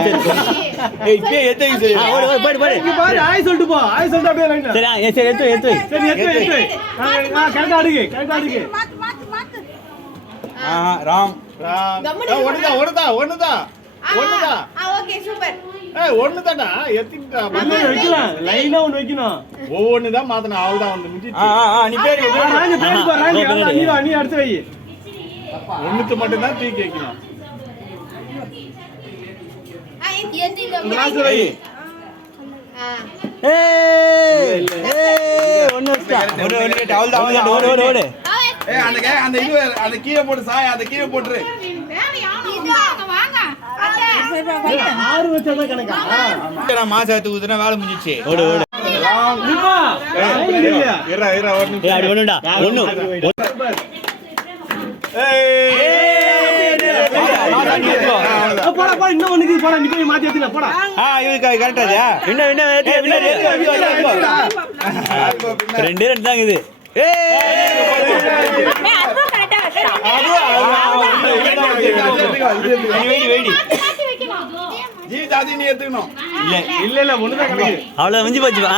ஏய் இப்பே ஏத்து சரி ஓடு ஓடு போடு போடு இங்க பாரு ஆய் சொல்லிட்டு போ ஆய் சொல்லிட்டு அப்படியே லைன்ல சரி சரி ஏத்து சரி ஏத்து கரெக்டா அடிங்க ராம் ஒண்ணுதான் ஓகே சூப்பர் ஒண்ணுதான்டா எத்திட்டா வைக்கலாம் லைனா ஒன்னு வைக்கணும் ஒவ்வொண்ணுதான் மாத்தணும் அவள்தான் வந்து முடிஞ்சிச்சு நீ பேரு நீ அடுத்து வை ஒண்ணுக்கு மட்டும் தான் தூக்கி வைக்கணும் வை அந்த கீழே போட்டு சாய் அந்த கீழே போட்டுரு 6 வச்சாதான் கணக்கா மாசத்துக்கு ஊத்துனா வேலை முடிஞ்சிச்சு ஓடு ஓடு இன்னும் ஒண்ணுக்கு போடா நீ போய் மாத்தி எடுத்துடா போடா கரெக்டா ரெண்டு தான் இது அவ்வளவு மிஞ்சி போச்சு இல்ல